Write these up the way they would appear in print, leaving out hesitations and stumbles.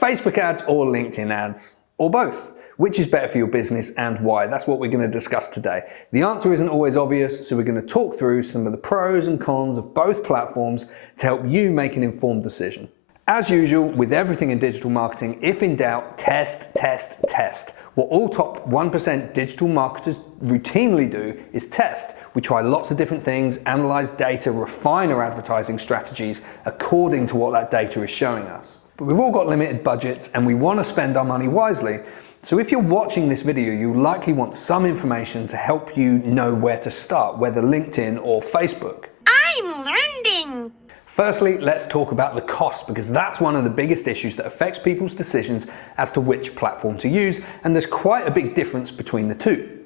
Facebook ads or LinkedIn ads, or both? Which is better for your business and why? That's what we're going to discuss today. The answer isn't always obvious, so we're going to talk through some of the pros and cons of both platforms to help you make an informed decision. As usual, with everything in digital marketing, if in doubt, test, test, test. What all top 1% digital marketers routinely do is test. We try lots of different things, analyze data, refine our advertising strategies according to what that data is showing us. But we've all got limited budgets and we want to spend our money wisely. So if you're watching this video, you'll likely want some information to help you know where to start, whether LinkedIn or Facebook. I'm learning. Firstly, let's talk about the cost, because that's one of the biggest issues that affects people's decisions as to which platform to use, and there's quite a big difference between the two.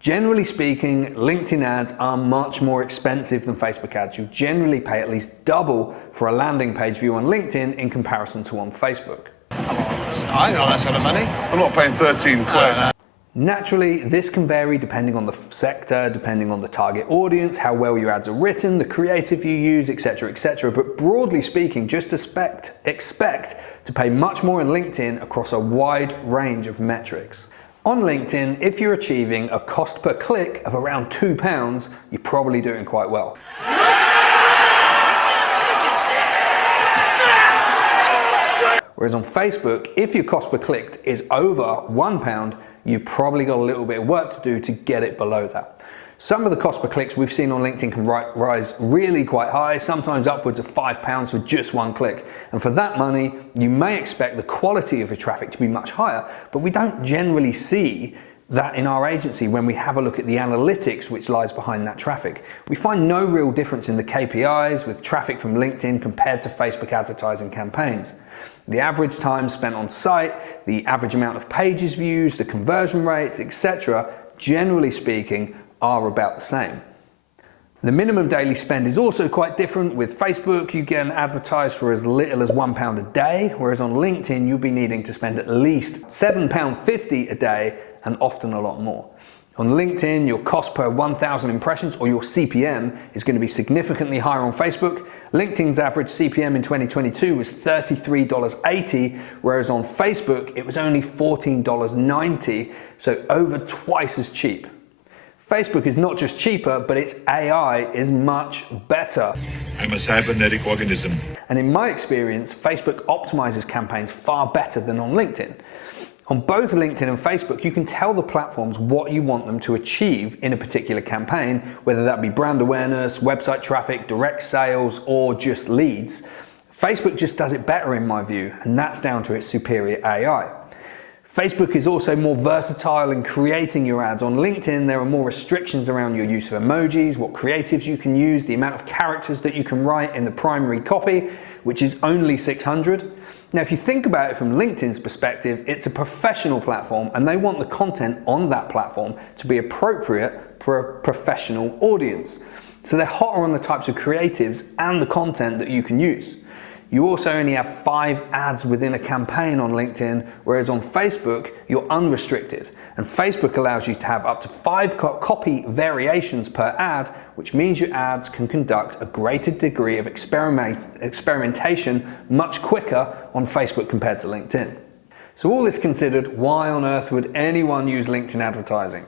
Generally speaking, LinkedIn ads are much more expensive than Facebook ads. You generally pay at least double for a landing page view on LinkedIn in comparison to on Facebook. I ain't got that sort of money. I'm not paying 13 quid. Naturally, this can vary depending on the sector, depending on the target audience, how well your ads are written, the creative you use, etc., etc. But broadly speaking, just expect to pay much more in LinkedIn across a wide range of metrics. On LinkedIn, if you're achieving a cost per click of around £2, you're probably doing quite well. Whereas on Facebook, if your cost per click is over £1, you've probably got a little bit of work to do to get it below that. Some of the cost per clicks we've seen on LinkedIn can rise really quite high, sometimes upwards of £5 for just one click. And for that money, you may expect the quality of your traffic to be much higher, but we don't generally see that in our agency when we have a look at the analytics which lies behind that traffic. We find no real difference in the KPIs with traffic from LinkedIn compared to Facebook advertising campaigns. The average time spent on site, the average amount of pages views, the conversion rates, etc., generally speaking, are about the same. The minimum daily spend is also quite different. With Facebook, you can advertise for as little as £1 a day, whereas on LinkedIn, you'll be needing to spend at least £7.50 a day and often a lot more. On LinkedIn, your cost per 1,000 impressions, or your CPM, is going to be significantly higher on Facebook. LinkedIn's average CPM in 2022 was $33.80, whereas on Facebook, it was only $14.90, so over twice as cheap. Facebook is not just cheaper, but its AI is much better. I'm a cybernetic organism. And in my experience, Facebook optimizes campaigns far better than on LinkedIn. On both LinkedIn and Facebook, you can tell the platforms what you want them to achieve in a particular campaign, whether that be brand awareness, website traffic, direct sales, or just leads. Facebook just does it better in my view, and that's down to its superior AI. Facebook is also more versatile in creating your ads. On LinkedIn, there are more restrictions around your use of emojis, what creatives you can use, the amount of characters that you can write in the primary copy, which is only 600. Now, if you think about it from LinkedIn's perspective, it's a professional platform and they want the content on that platform to be appropriate for a professional audience. So they're hotter on the types of creatives and the content that you can use. You also only have 5 ads within a campaign on LinkedIn, whereas on Facebook, you're unrestricted. And Facebook allows you to have up to 5 copy variations per ad, which means your ads can conduct a greater degree of experimentation much quicker on Facebook compared to LinkedIn. So all this considered, why on earth would anyone use LinkedIn advertising?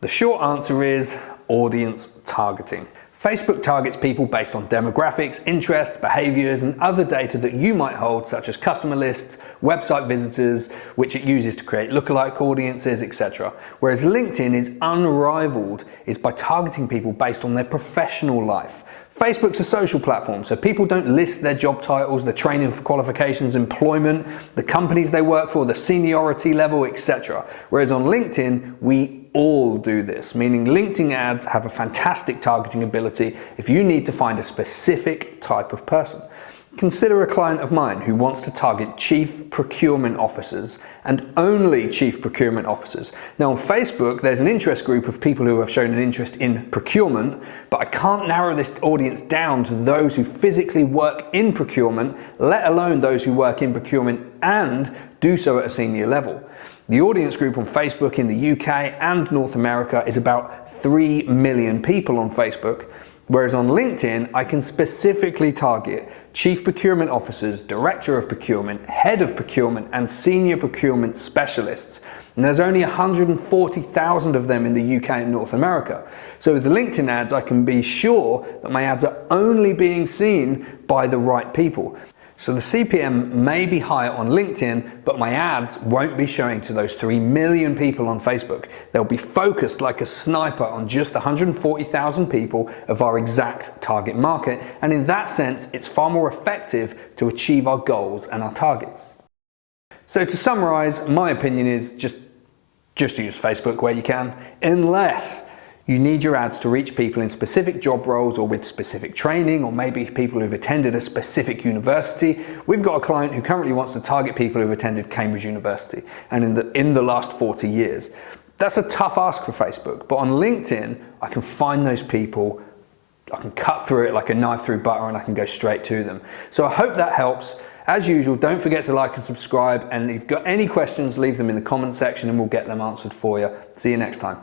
The short answer is audience targeting. Facebook targets people based on demographics, interests, behaviors, and other data that you might hold, such as customer lists, website visitors, which it uses to create lookalike audiences, etc. Whereas LinkedIn is unrivaled by targeting people based on their professional life. Facebook's a social platform, so people don't list their job titles, their training qualifications, employment, the companies they work for, the seniority level, etc. Whereas on LinkedIn, we all do this, meaning LinkedIn ads have a fantastic targeting ability if you need to find a specific type of person. Consider a client of mine who wants to target chief procurement officers and only chief procurement officers. Now on Facebook, there's an interest group of people who have shown an interest in procurement, but I can't narrow this audience down to those who physically work in procurement, let alone those who work in procurement and do so at a senior level. The audience group on Facebook in the UK and North America is about 3 million people on Facebook, whereas on LinkedIn, I can specifically target chief procurement officers, director of procurement, head of procurement, and senior procurement specialists. And there's only 140,000 of them in the UK and North America. So with the LinkedIn ads, I can be sure that my ads are only being seen by the right people. So the CPM may be higher on LinkedIn, but my ads won't be showing to those 3 million people on Facebook. They'll be focused like a sniper on just 140,000 people of our exact target market. And in that sense, it's far more effective to achieve our goals and our targets. So to summarize, my opinion is just use Facebook where you can, unless you need your ads to reach people in specific job roles or with specific training, or maybe people who've attended a specific university. We've got a client who currently wants to target people who've attended Cambridge University and in the last 40 years. That's a tough ask for Facebook, but on LinkedIn, I can find those people, I can cut through it like a knife through butter, and I can go straight to them. So I hope that helps. As usual, don't forget to like and subscribe, and if you've got any questions, leave them in the comment section and we'll get them answered for you. See you next time.